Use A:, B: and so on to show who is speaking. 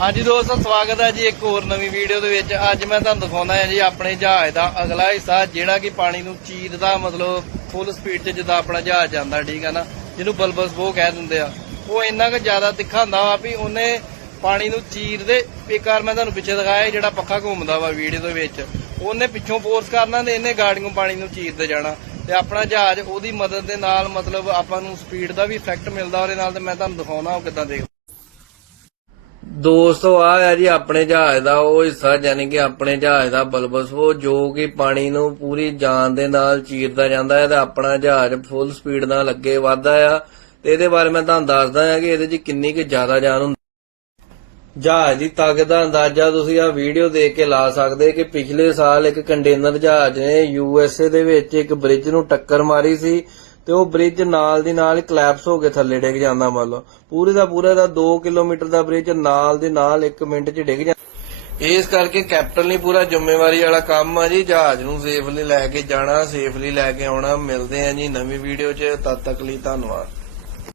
A: ਹਾਂਜੀ ਦੋਸਤੋ, ਸਵਾਗਤ ਹੈ ਜੀ ਇੱਕ ਹੋਰ ਨਵੀਂ ਵੀਡੀਓ ਦੇ ਵਿੱਚ। ਅੱਜ ਮੈਂ ਤੁਹਾਨੂੰ ਦਿਖਾਉਣਾ ਹੈ ਜੀ ਆਪਣੇ ਜਹਾਜ਼ ਦਾ ਅਗਲਾ ਹਿੱਸਾ, ਜਿਹੜਾ ਕਿ ਪਾਣੀ ਨੂੰ ਚੀਰਦਾ ਮਤਲਬ ਫੁੱਲ ਸਪੀਡ 'ਚ ਜਿੱਦਾਂ ਆਪਣਾ ਜਹਾਜ਼ ਜਾਂਦਾ, ਠੀਕ ਹੈ ਨਾ? ਜਿਹਨੂੰ ਬਲਬਸ ਬੋ ਕਹਿ ਦਿੰਦੇ ਆ। ਉਹ ਇੰਨਾ ਕੁ ਜ਼ਿਆਦਾ ਤਿੱਖਾ ਹੁੰਦਾ ਵਾ ਵੀ ਉਹਨੇ ਪਾਣੀ ਨੂੰ ਚੀਰਦੇ ਇੱਕ ਵਾਰ ਮੈਂ ਤੁਹਾਨੂੰ ਪਿੱਛੇ ਦਿਖਾਇਆ ਜਿਹੜਾ ਪੱਖਾ ਘੁੰਮਦਾ ਵਾ ਵੀਡੀਓ ਦੇ ਵਿੱਚ। ਉਹਨੇ ਪਿੱਛੋਂ ਫੋਰਸ ਕਰਨਾ ਤੇ ਇਹਨੇ ਗਾੜੀਆਂ ਪਾਣੀ ਨੂੰ ਚੀਰਦੇ ਜਾਣਾ। ਤੇ ਆਪਣਾ ਜਹਾਜ਼ ਉਹਦੀ ਮਦਦ ਦੇ ਨਾਲ ਮਤਲਬ ਆਪਾਂ ਨੂੰ ਸਪੀਡ ਦਾ ਵੀ ਇਫੈਕਟ ਮਿਲਦਾ, ਉਹਦੇ ਨਾਲ ਤੇ ਮੈਂ ਤੁਹਾਨੂੰ ਦਿਖਾਉਣਾ, ਉਹ ਕਿੱਦਾਂ ਦੇਖ ਦੋਸਤੋ ਆ ਹੈ ਜੀ ਆਪਣੇ ਜਹਾਜ਼ ਦਾ, ਉਹ ਹਿੱਸਾ ਯਾਨੀ ਕਿ ਆਪਣੇ ਜਹਾਜ਼ ਦਾ ਬਲਬਸ ਉਹ ਜੋ ਕਿ ਪਾਣੀ ਨੂੰ ਪੂਰੀ ਜਾਨ ਦੇ ਨਾਲ ਚੀਰਦਾ ਜਾਂਦਾ ਹੈ ਤੇ ਆਪਣਾ ਜਹਾਜ਼ ਫੁੱਲ ਸਪੀਡ ਨਾਲ ਅੱਗੇ ਵਧਦਾ ਆ। ਤੇ ਇਹਦੇ ਬਾਰੇ ਮੈਂ ਤੁਹਾਨੂੰ ਦੱਸਦਾ ਹਾਂ ਕਿ ਇਹਦੇ 'ਚ ਕਿੰਨੀ ਕੁ ਜ਼ਿਆਦਾ ਜਾਨ ਹੁੰਦੀ। ਜਹਾਜ਼ ਦੀ ਤਾਕਤ ਦਾ ਅੰਦਾਜ਼ਾ ਤੁਸੀਂ ਆ ਵੀਡੀਓ ਦੇਖ ਕੇ ਲਾ ਸਕਦੇ ਕਿ ਪਿਛਲੇ ਸਾਲ ਇੱਕ ਕੰਟੇਨਰ ਜਹਾਜ਼ ਨੇ ਯੂਐਸਏ ਦੇ ਵਿੱਚ ਇੱਕ ਬ੍ਰਿਜ ਨੂੰ ਟੱਕਰ ਮਾਰੀ ਸੀ। ਤੇ ਉਹ ਬ੍ਰਿਜ ਨਾਲ ਦੀ ਨਾਲ ਕਲੈਪਸ ਹੋ ਕੇ ਥੱਲੇ ਡਿੱਗ ਜਾਂਦਾ ਮੰਨ ਲਓ ਪੂਰੇ ਦਾ ਪੂਰਾ ਦਾ 2 ਕਿਲੋਮੀਟਰ ਦਾ ਬ੍ਰਿਜ ਨਾਲ ਦੇ ਨਾਲ 1 ਮਿੰਟ 'ਚ ਡਿੱਗ ਜਾਂਦਾ। ਇਸ ਕਰਕੇ ਕੈਪਟਨ ਲਈ ਪੂਰਾ ਜ਼ਿੰਮੇਵਾਰੀ ਵਾਲਾ ਕੰਮ ਆ ਜੀ। ਜਹਾਜ਼ ਨੂੰ ਸੇਫਲੀ ਲੈ ਕੇ ਜਾਣਾ ਸੇਫਲੀ ਲੈ ਕੇ ਆਉਣਾ। ਮਿਲਦੇ ਆ ਜੀ ਨਵੀਂ ਵੀਡੀਓ 'ਚ। ਤਦ ਤੱਕ ਲਈ ਧੰਨਵਾਦ।